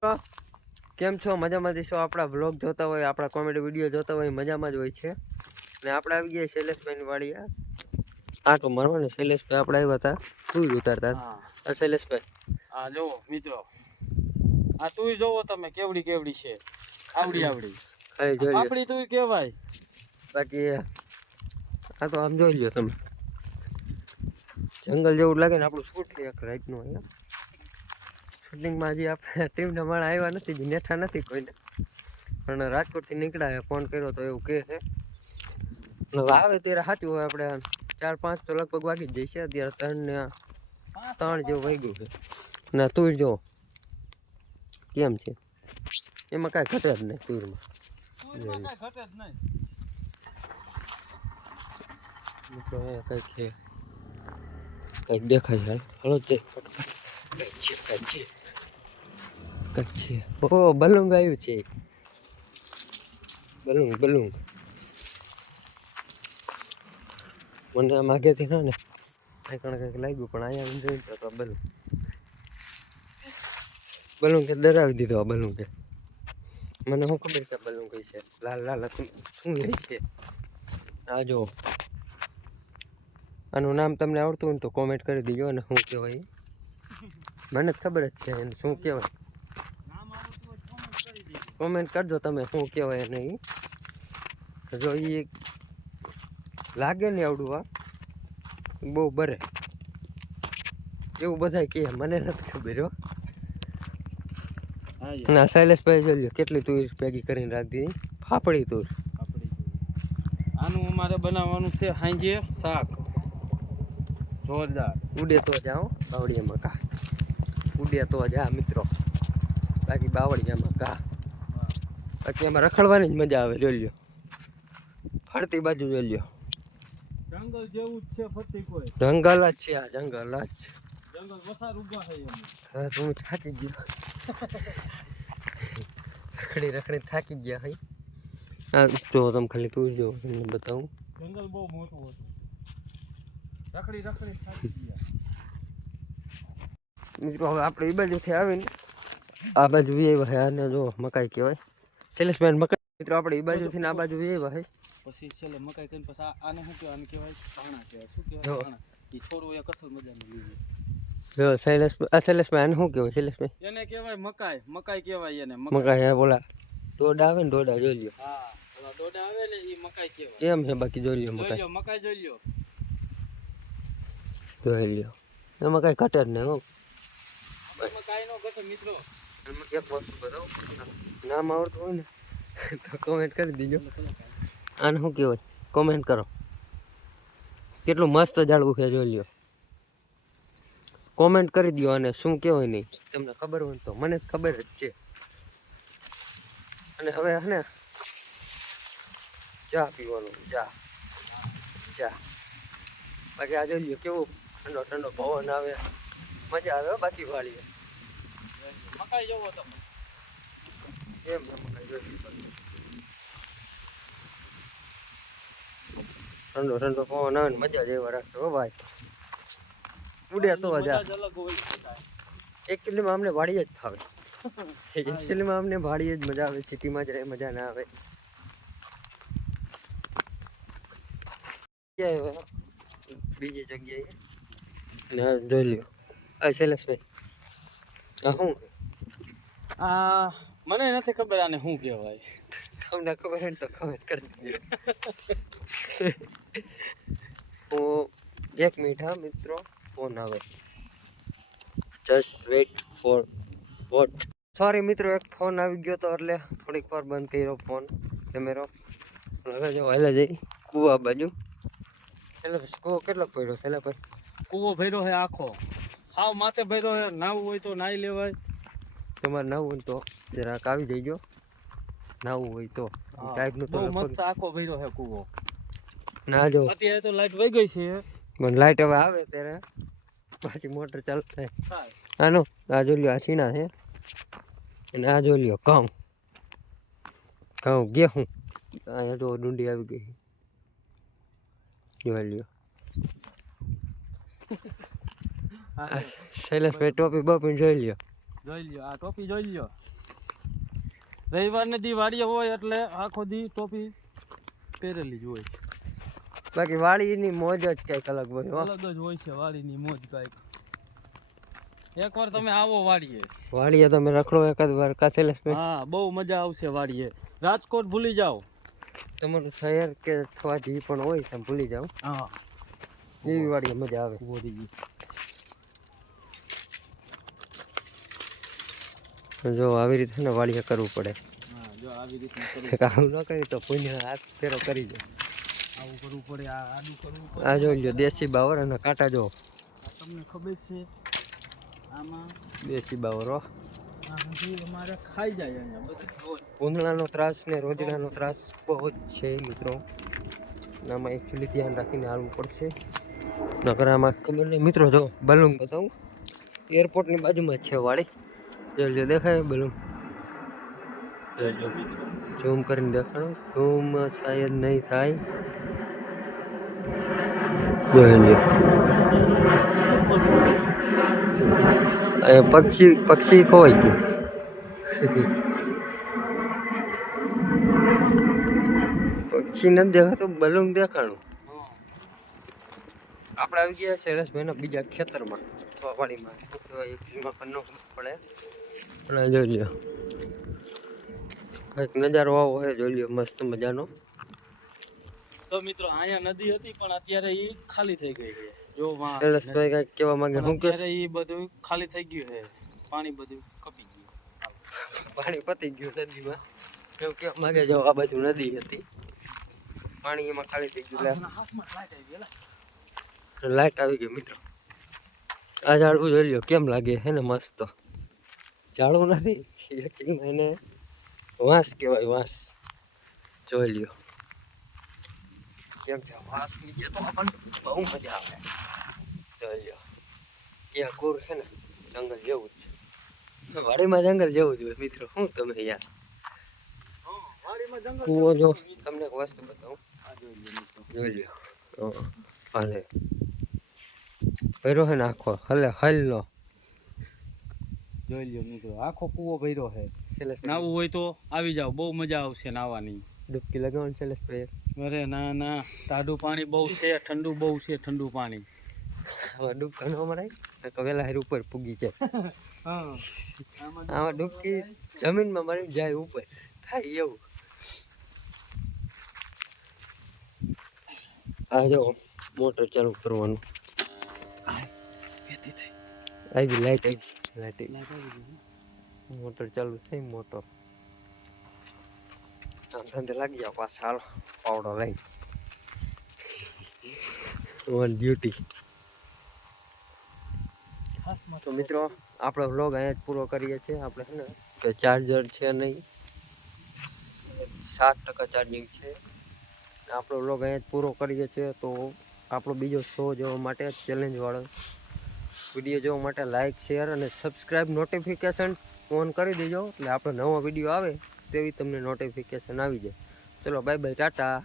કેમ છો? મજામાં છો? આપણા વ્લોગ જોતા હોય, આપણા કોમેડી વિડીયો જોતા હોય, મજામાં જ હોય છે. ને આપણે આવી ગયા શૈલેષભાઈની વાડી આટો મારવા ને શૈલેષભાઈ આપણે આવ્યા હતા તું ઉતારતા શૈલેષભાઈ આ જોવો મિત્રો, આ તુંય જોવો તમે કેવડી કેવડી છે, આવડી આવડી ખાલી જોઈ લો. આપડી તુંય કહેવાય. બાકી આ તો આમ જોઈ લો તમે, જંગલ જેવું લાગે ને. આપણું શૂટ એક રાઈટનું અહીંયા શૂટિંગમાં હજી આપણે ટીમના માણા આવ્યા નથી, હજી નેઠા નથી કોઈને, પણ રાજકોટથી નીકળ્યા ફોન કર્યો તો એવું કહે છે. આવે ત્યારે સાચું હોય, આપણે 4-5 તો લગભગ વાગી જ જઈશે. અત્યારે 3 જેવું વાગ્યું છે ને. તુર જો કેમ છે, એમાં કાંઈ ઘટે જ નહીં. તુરમાં કંઈક છે, કંઈક દેખાય છે. હલો તે કંઈક છે. ઓ બલુંગ આવ્યું છે, બલુંગ. મને આમ આગેથી ના ને કંઈક લાગ્યું, પણ અહીંયા જોયું તો બલુંગ કે ડરાવી દીધો. આ બલુંગ કે મને શું ખબર કે બલુંગ કઈ છે. લાલ હતું શું લે છે આ જો. આનું નામ તમને આવડતું હોય ને તો કોમેન્ટ કરી દીજો. અને શું કહેવાય મને ખબર જ છે એને શું કહેવાય. કોમેન્ટ કરજો તમે શું કહેવાય એને. જો એ લાગે ને આવડું આ બહુ બરે એવું બધા કહે, મને નથી ખબર હો. ના શૈલેષભાઈ જોઈ લો કેટલી તુર ભેગી કરીને રાખી દીધી, ફાફડી તુર. આનું અમારે બનાવવાનું છે હાંજે શાક જોરદાર. ઉડે તો જાઓ બાવળિયામાં કા, ઉડે તો જા મિત્રો. બાકી બાવળિયામાં કા, બાકી એમાં રખડવાની જ મજા આવે. જોઈ લ્યો ફરતી બાજુ જોઈ લ્યો, જંગલ જેવું જ છે. ફરતી કોઈ જંગલ જ છે. આ જંગલ જ જંગલ વસાર ઉભા છે. હા તું થાકી ગયો, રખડી થાકી ગયા હોય. હા જો તમે ખાલી તું જો, તમને બતાવું. જંગલ બહુ મોટું હતું, રખડી થાકી ગયા. મિત્રો હવે આપણે એ બાજુથી આવીને આ બાજુ આવ્યા. આને જો મકાઈ કહેવાય. શૈલેષભાઈ મકાઈ. મિત્રો આપણે એ બાજુથી આ બાજુ આવ્યા. પછી છેલ્લે મકાઈ કરીને પછી આને શું કહેવાય? આને કહેવાય પાણા કહેવાય. શું કહેવાય પાણા? એ છોડવું એક અસલ મજાનું લીધું. જો શૈલેષભાઈ આને શું કહેવાય? શૈલેષભાઈ એને કહેવાય મકાઈ કહેવાય એને. મકાઈ બોલા દોડા આવે ને, દોડા જોઈ લ્યો. હા ઓલા દોડા આવે ને એ મકાઈ કહેવાય. કેમ છે બાકી જોઈ લ્યો મકાઈ. મકાઈ જોઈ લ્યો. એમાં કઈ ઘટે જ નહીં હો. મકાઈ નો ઘટે મિત્રો. એક વસ્તુ બતાવું, નામ આવડતું હોય ને તો કોમેન્ટ કરી દીજો. આને શું કહેવાય કોમેન્ટ કરો. કેટલું મસ્ત ઝાડવું છે જોઈ લ્યો. કોમેન્ટ કરી દો. અને શું કહેવાય નહીં તમને ખબર હોય તો. મને ખબર જ છે. અને હવે હે ને ચા પીવાનું, ચા. બાકી આ જોઈ લ્યો કેવું ઠંડો પવન આવે, મજા આવે. બાકી વાળીએ મકાઈ જોવો તમે એમ મકાઈ જોઈ ઠંડો પવન આવે ને મજા જ એવા રાખશે હો ભાઈ. ઉડે તો એકચ્યુઅલીમાં અમને વાડીએ જ ફાવે. એકચ્યુઅલીમાં અમને વાડીએ જ મજા આવે. સિટીમાં જ રહે મજા ના આવે. બીજી જગ્યાએ અને જોઈ લ્યો. આ શૈલેષભાઈ આ શું? આ મને નથી ખબર આને શું કહેવાય. તમને ખબર હોય ને તો કમેન્ટ કરી દેજો. હું 1 મિનિટ હા મિત્રો, ફોન આવે. Just wait for what. Sorry મિત્રો, એક ફોન આવી ગયો તો એટલે થોડીક વાર બંધ કર્યો ફોન કેમેરો. હવે જો હાલે જઈ કૂવા બાજુ. એટલે કૂવો કેટલો પડ્યો છે? એટલે ભાઈ કૂવો ભર્યો છે આખો, હાવ માથે ભર્યો છે. નાવું હોય તો નાહી લેવાય. તમારે નાવું હોય તો જરાક આવી જઈજો. નાવું હોય તો ટાઈપનું તો મસ્ત આખો ભર્યો છે કૂવો. ના જો અત્યારે તો લાઈટ વહી ગઈ છે, પણ લાઈટ હવે આવે ત્યારે પાછી મોટર ચાલુ થાય. આનો આ જોઈ લ્યો, આ સીણા છે. અને આ જોઈ લ્યો ઘઉં ગેહું. અહીંયા જો ડુંડી આવી ગઈ જોઈ લ્યો. શૈલેષભાઈ ટોપી બોપી જોઈ લ્યો. જોઈ લ્યો આ ટોપી જોઈ લ્યો. રવિવારને દી વાડીએ હોય એટલે આખો દી ટોપી પહેરેલી જ હોય. બાકી વાડીની મોજ જ કંઈક અલગ હોય હો. અલગ જ હોય છે વાડીની મોજ કાંઈક. એકવાર તમે આવો વાડીએ. વાડીએ તમે રખડો એકાદ વાર કાચેલે. હા બહુ મજા આવશે વાડીએ. રાજકોટ ભૂલી જાઓ. તમારું શહેર કે અથવા જે પણ હોય તમે ભૂલી જાઓ. હા એવી વાડીએ મજા આવે. જો આવી રીતે ને વાડીએ કરવું પડે. હા જો આવી રીતે આવું ન કરી તો પુણ્ય હાથ ફેરો કરી જાય. આવું કરવું પડે. આ આડું કરવું પડે. આ જોઈ લ્યો દેશી બાવર અને કાંટા જો. તમને ખબર છે આમાં દેશી બાવર હો. આ સુધી અમારે ખાઈ જાય અહીંયા બધું. ઉંદડાનો ત્રાસ ને રોજડાનો ત્રાસ બહુ જ છે મિત્રો. આમાં એકચ્યુઅલી ધ્યાન રાખીને હાલવું પડશે. નકર આમાં ખબર નહીં મિત્રો. જો બલૂન બતાવું એરપોર્ટની બાજુમાં જ છે વાડી. જોઈ લ્યો દેખાય બલૂન. ઝૂમ કરીને દેખાડો. ઝૂમ શાયદ નહીં થાય. જોઈ લ્યો એ પક્ષી ખોવાઈ ગયું. પક્ષી નથી દેખાતું બલૂન દેખાણું. આપણે આવી ગયા શૈલેષભાઈના બીજા ખેતરમાં વાડીમાં. એકમાં પણ ન પડે પણ જોઈ લ્યો કંઈક નજારો આવો હોય. જોઈ લ્યો મસ્ત મજાનો. તો મિત્રો અહીંયા નદી હતી પણ અત્યારે એ ખાલી થઈ ગઈ છે. જો શૈલેષભાઈ કંઈક કહેવા માંગે. શું કે અત્યારે એ બધું ખાલી થઈ ગયું છે. પાણી બધું કપી ગયું. પાણી પતી ગયું નદીમાં એવું કહેવા માંગે. જો આ બાજુ નદી હતી પાણી એમાં ખાલી થઈ ગયું. લાઈટ આવી ગઈ મિત્રો. આ ઝાડવું જોઈ લ્યો કેમ લાગે હે ને મસ્ત. ઝાડવું નથી એને વાંસ કહેવાય. વાંસ જોઈ લ્યો કેમ છે. વાંસ નીચે તો આપણને બહુ મજા આવે. જોઈ લ્યો ત્યાં કુર છે ને જંગલ જેવું જ છે. વાડીમાં જંગલ જેવું જ હોય મિત્રો. શું તમે યાર કૂવો જો તમને એક વસ્તુ બતાવું. જોઈ લ્યો હાલે ભર્યો છે ને આખો હલ નો. જોઈ લ્યો મિત્રો આખો કૂવો ભર્યો છે. નાવું હોય તો આવી જાવ. બહુ મજા આવશે નાવાની. ડૂબકી લગાવવાની શૈલેષભાઈ. અરે ના ના ટાઢું પાણી બહુ છે. ઠંડુ બહુ છે. ઠંડુ પાણી. હવે ડૂબકા ન મરાય તો વેલા હાર ઉપર પૂગી જાય. આમાં ડૂબકી જમીનમાં મરી જાય ઉપર થાય એવું. આ જો મોટર ચાલુ કરવાનું. આવી લાઈટ આવી. મોટર ચાલુ થઈ. મોટર આમ ધંધે લાગી જાવ પાછા. હાલો પાવડો લઈ ઓન ડ્યુટી. તો મિત્રો આપણો વ્લોગ અહીંયા જ પૂરો કરીએ છીએ. આપણે છે ને કે ચાર્જર છે નહીં. 7% ચાર્જિંગ છે. આપણો વ્લોગ અહીંયા જ પૂરો કરીએ છીએ. તો આપણો બીજો શો જોવા માટે ચેલેન્જવાળો વિડીયો જોવા માટે લાઇક શેર અને સબસ્ક્રાઈબ નોટિફિકેશન ઓન કરી દેજો. એટલે આપણો નવો વિડીયો આવે તેવી તમને નોટિફિકેશન આવી જાય. ચલો બાય બાય ટાટા.